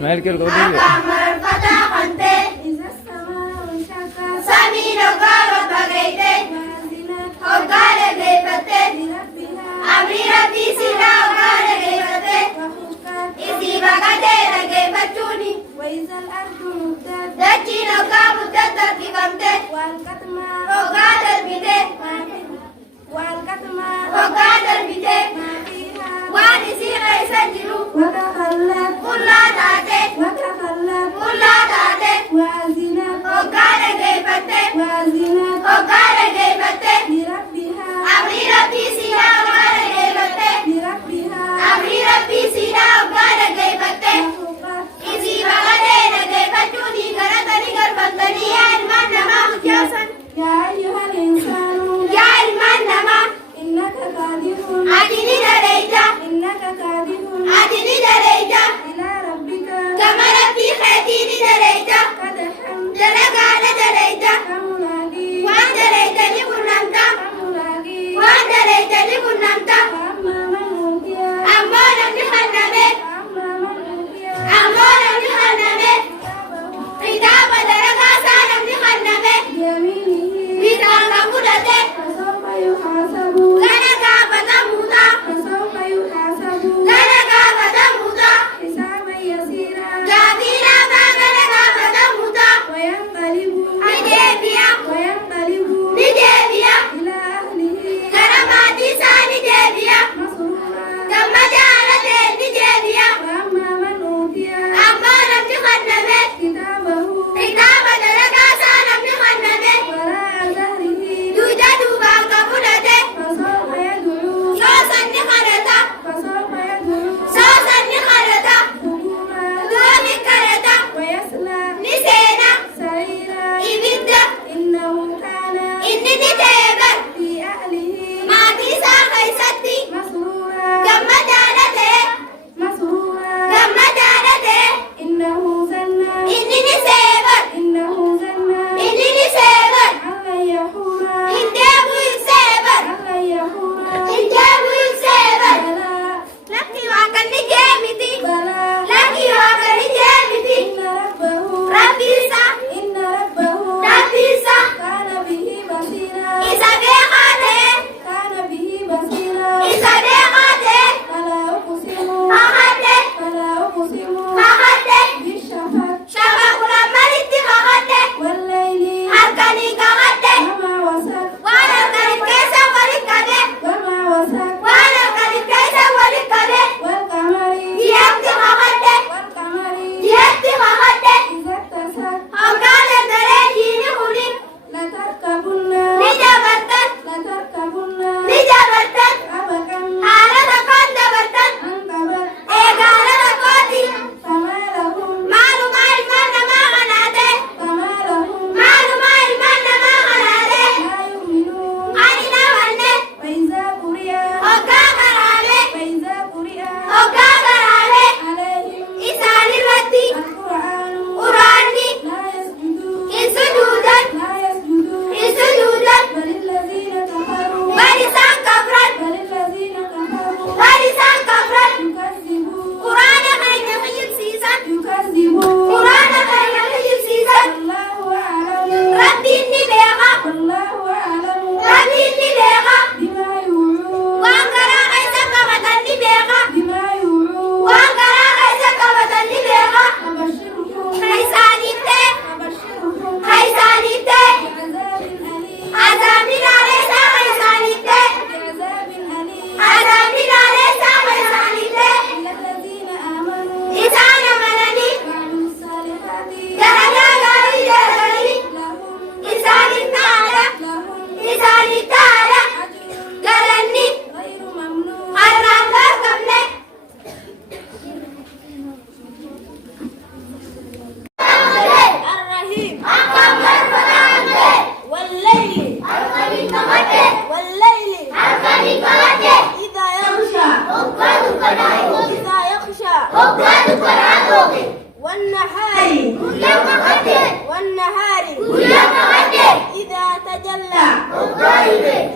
മേൽക്കൊരു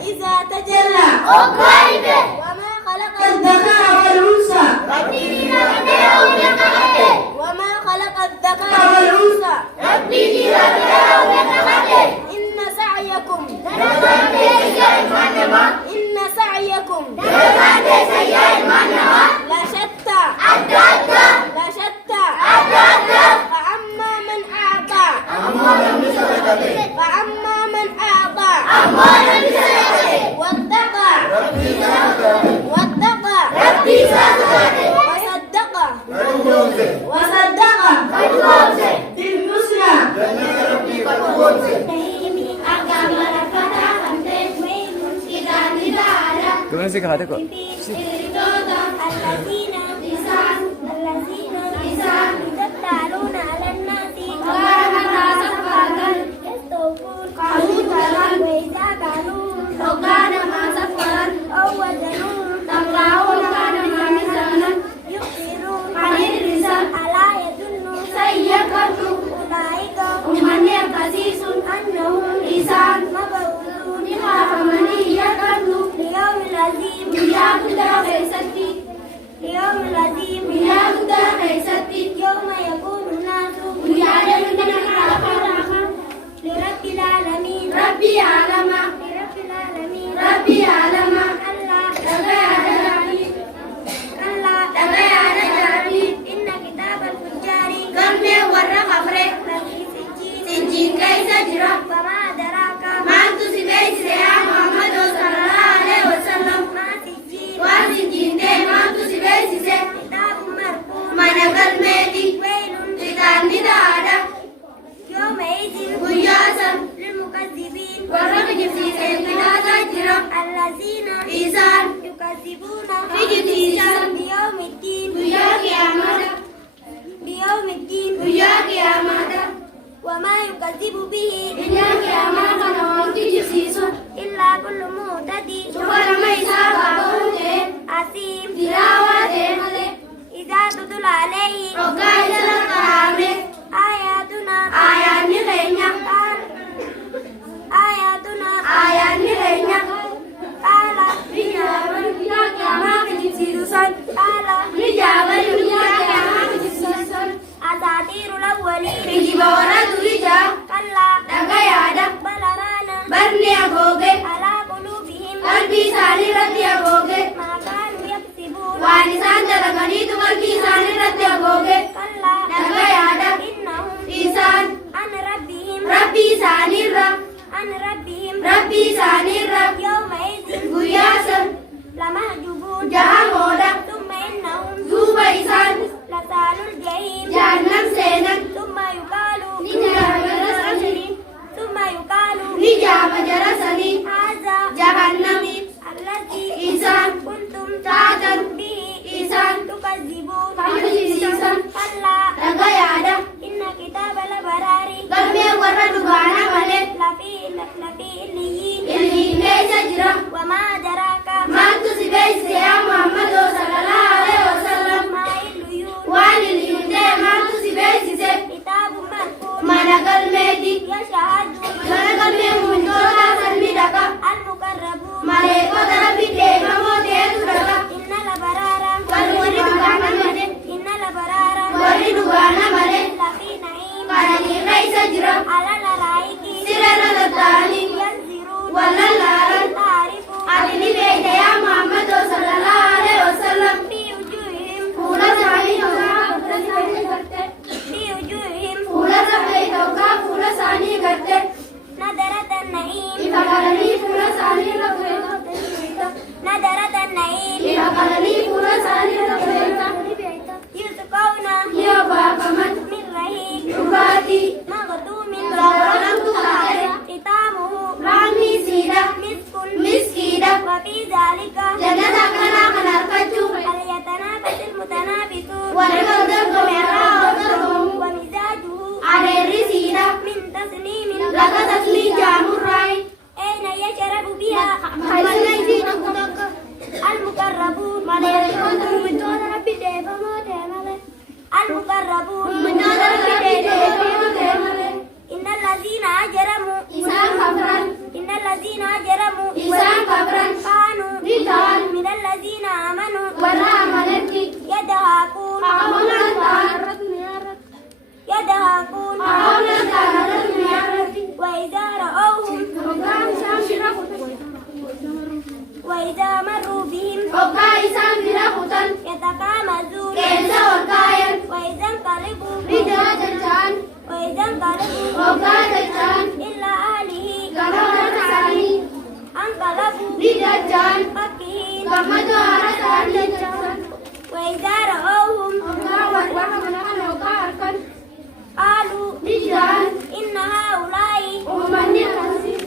إذا تجلى وما خلق الذكر والأنثى وما لا شتى لا شتى فأما من أعطى فأما من أعطى واتقى وصدق بالحسنى 그런 생각 안 했고. الذين يتطالعون على الناس يستوفون وإذا كانوا أو وزنوا يؤثرون ألا يظن أولئك أنهم مبعوثون ليوم العظيم ليوم العظيم يوم يكون الناس لرب العالمين كلا إن كتاب الفجار لفي سجين وما أدراك ما سجين كتاب مرقوم ويل يومئذ للمكذبين الذين يكذبون بيوم الدين وما يكذب به إلا كل معتد أثيم إذا تتلى عليه آياتنا أساطير الأولين كلا بل رانا على قلوبهم ما كانوا يكسبون كلا إنهم عن ربهم يومئذ لمحجوبون ثم إنهم لسال الجحيم ثم يقال هذا الذي كنتم به تكذبون كلا إن كتاب الأبرار لفي إليين وما أدراك ما إليون كتاب مرقوم يشهد المقربون إن الأبرار لفي نعيم على الأرائك ينظرون تعرف في وجوههم نظرة النعيم يسقون من رحيق مختوم ختامه مسك وفي ذلك فليتنافس المتنافسون ومزاجه من تسليم أين يشرب بها المقربون إن الذين أجرموا كانوا من الذين آمنوا يضحكون وإذا مروا بهم يتكامزون Keessa olkaayan وإذا انقلبوا biyya jechaan وإذا انقلبوا hoggaa jechaan إلى أهله gama warra isaanii انقلبوا biyya jechaan فكهين gammada haara isaanii jechaan وإذا رأوهم hoggaa warra mana kana hoggaa harkan قالوا biyyaan إن هؤلاء uummanni akkasii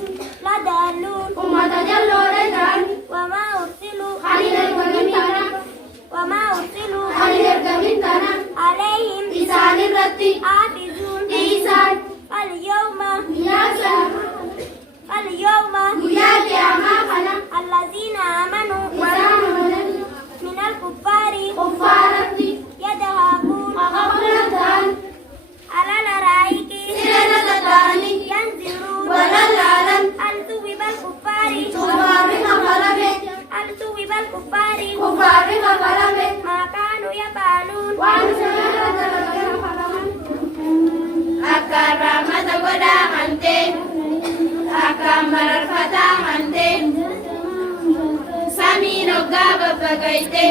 لضالون uummata jalloodha ta'an وما أرسلوا ani ergamin tana وما أرسلوا ani ergamin tana عليهم isaan irratti حافظون dhiisaan اليوم guyyaa qiyaamaa kana الذين آمنوا isaan amanan من الكفار kuffaaratti يذهبون haqabna ta'an على الأرائك sirena tataa'anii ينظرون walallaalan هل ثوب الكفار kuffaarri kafalame هل ثوب الكفار kuffaarri kafalame ما كانوا يفعلون waan isaan irra dalagaa kafalaman akka rahmata godhaa hantee akka mararfataa hantee samiin hoggaa babbaqayte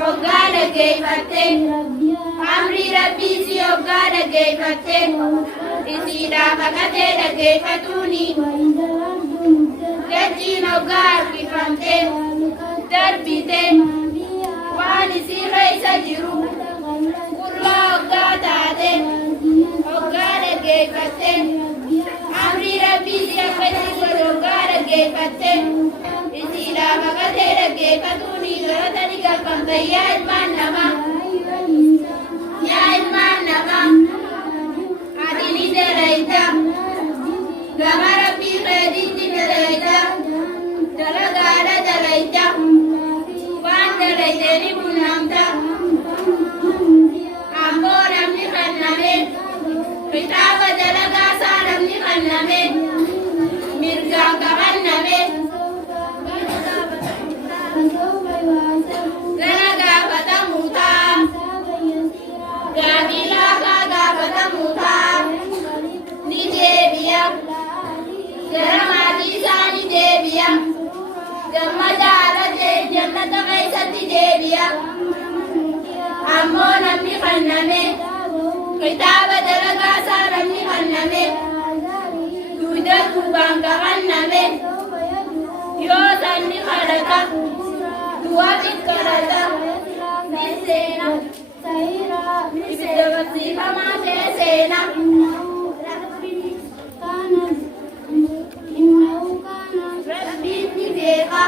hoggaa dhageeffatte amrii rabbiisi hoggaa dhageeffatte isiidhaa baqatee dhageeffatuuni gachiin hoggaa harkifamte darbite waan isii keessa jiru qullaa hoggaa taate hoggaa dhageeffatte amrii rabbiisi akka isin godhu hoggaa dhageeffatte isiidhaa baqatee dhaggeeffatuuni galata ni galfamta yaa ilmaan namaa yaa ilmaan namaa ati ni dalayta gama rabbii keetiitti dalayta dalagaadha dalayta waan dalaytee ni qunnamta ammoo namni kanname kitaaba dalagaasaa namni kanname mirgaan qabanname gara gaafatamuu ta'a gaafilaa gaafatamuu ta'a ni deebi'a gara maatii isaa ni deebi'a gammada haala jannata keessatti deebi'a ammoo namni kanname kitaaba dalagaa isaa namni kanname duuda duubaan qabanname yoo sanni kadhata du'a xiqqaadha ni seena ibidda barsiifamaa kee seena rabbiin ni beeka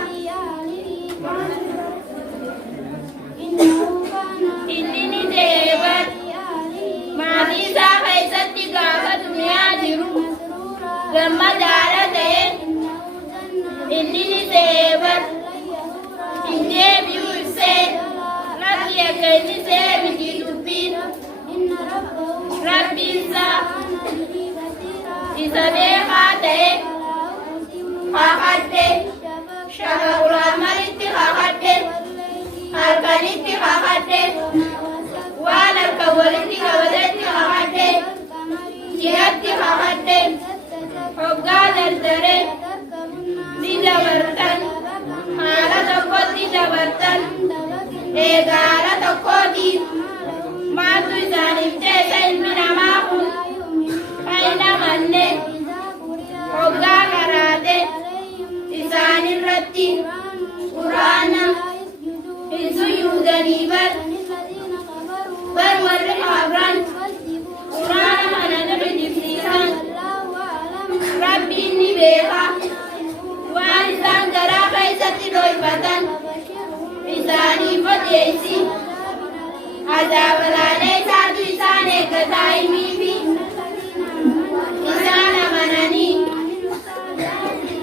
inni ni deeban maatii isaa keessatti gaafa duniyaa jiru gammadaadha ta'e inni ni deeban hin deebi'u ibsee rabbi akka inni seemiti dubbiin rabbiinsaa isa beekaa ta'e kakadhe shahawuraamanitti kakadhe halkanitti kakadhe waan harka walitti qabatetti kakadhe jihatti kakadhe hoggaa dardare ni dabartan haala tokkotti dabartan eegaa haala tokkootiif maaltu isaaniif teessa ilmi namaa kun kan hin amanne hoggaa karaate isaan irratti quraana hin sujuudanii bar warri kabran quraana kana ni hidhibsiisan rabbiin ni beeka waan isaan garaa keessatti dhoofatan isaaniif odeessi azaabalaalee isaatu isaan eeggataa himii fi isaan amananii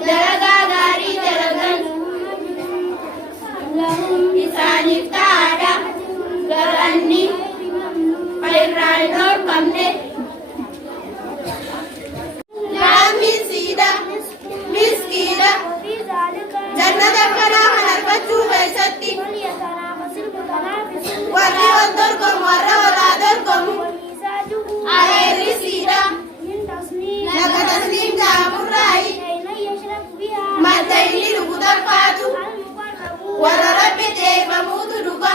dalagaa gaarii dalagan isaaniif ta'aadha galanni irraa hin dhorkamne laammiin siidha miskiidha jannata akkanaa kan argachuu keessatti warri wal dorgomu warra walaa dorgomu areerri siidha laga tasliim jaamurraayi madda inni dhugu takkaatu warra rabbi deefamuutu dhuga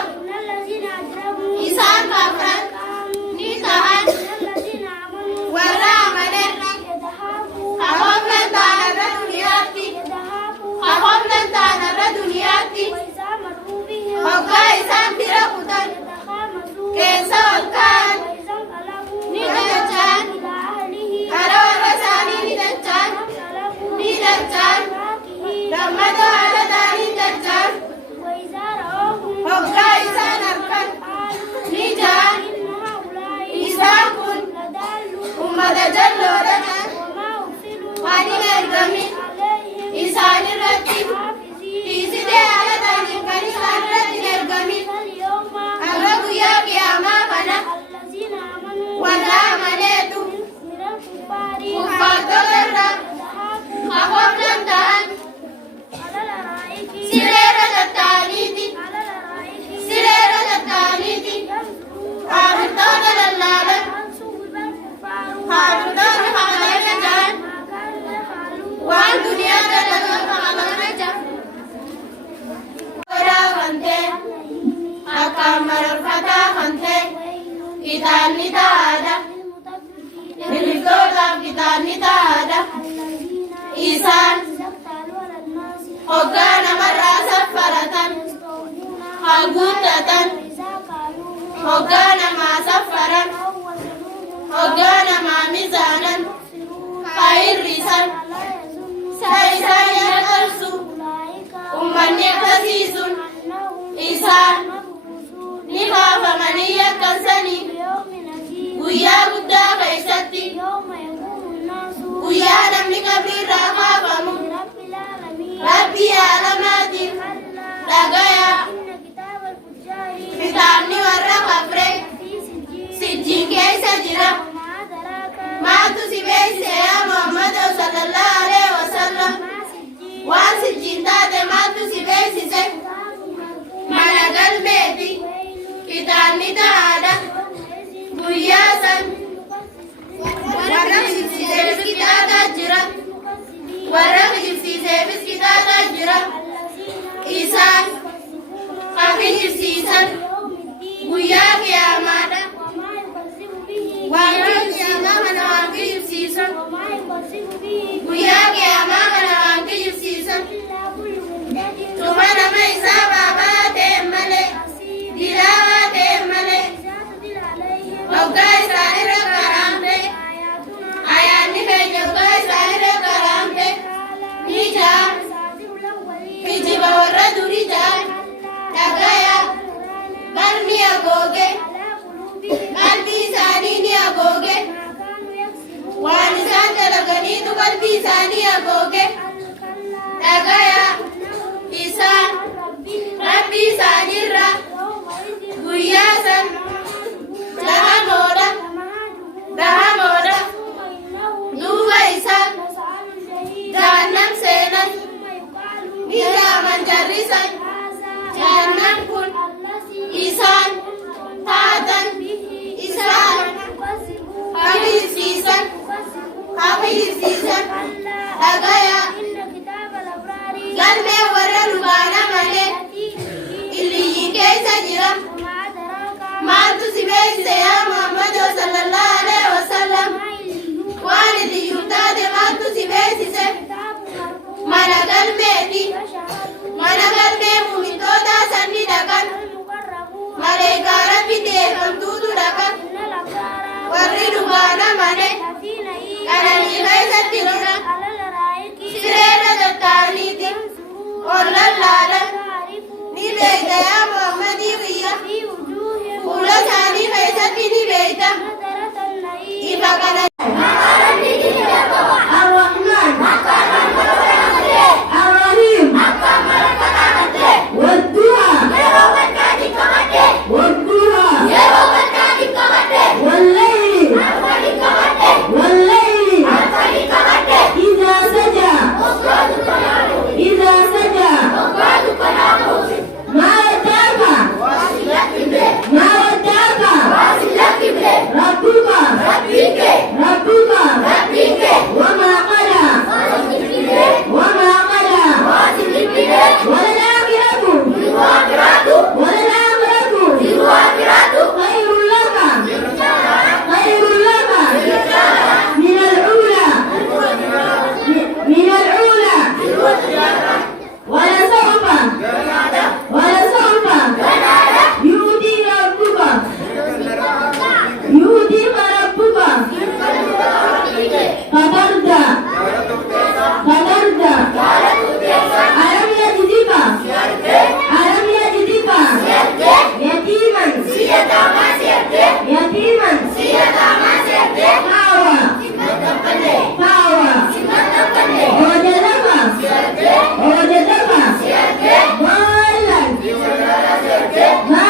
mararfataa kan ta'e kitaabni taa'aadha. Hirriftootaaf kitaabni taa'aadha. Isaan hoggaa namarraa saffaratan haa guuttatan hoggaa namaa saffaran hoggaa namaa mizaanan haa hir'isan isaan yaaqarsu ummanni akkasii sun isaan ni kaafamanii yakkansanii guyyaa guddaa keessatti guyyaa namni qabriirraa kaafamu rabbii aalamaatiif dhagayaa kitaabni warra kafre sijjiin keessa jira. Maaltu si beeksise yaa Muhammad sallallahu alaihi wasallam? Waan sijjiin taate maaltu si beeksise? Mana galmeeti kitaabni taa'aadha. Guyyaa san warra kijibsiiseefis kitaataa jira. Warra kijibsiiseefis kitaataa jira. Isaan haa kijibsiisan guyyaa qiyaamaadha. Waan qiyaamaa kana waan kijibsiisan guyyaa qiyaamaa kana waan kijibsiisan tuma nama isaa baabaa ta'e malee dilaawaa ta'e malee hoggaa isaanirra karaamte ayaanni keenya hoggaa isaanirra karaamte ni jaa kijiba warra duri jaa dhagaya barni agooge qalbii isaanii ni agooge waan isaan dalaganiitu qalbii isaanii agooge dhagaya isaan rabbii isaaniirra guyyaa san dahamoodha duuba isaan jahannam seenan ni jaaman jarrisan jahannam kun isaan taatan isaan hafidisiisan dhagaya galmee warra dhugaana malee illiyyiin keessa jira. Maaltu si beeksise yaa Muhammad sallallahu alaihi wasallam? Waan illiyyuun taate maaltu si beeksise? Mana galmeeti. Mana galmee muumintootaa sanni dhaqan maleekaa rabbi deeffamtuutu dhaqan warri dhugaana malee qananii keessatti lolan sireerra tattaa'aniiti ol lallaalan ni beekta yaa Muhammadii biyya fuula isaanii keessatti ni beekta ifa kana. Nah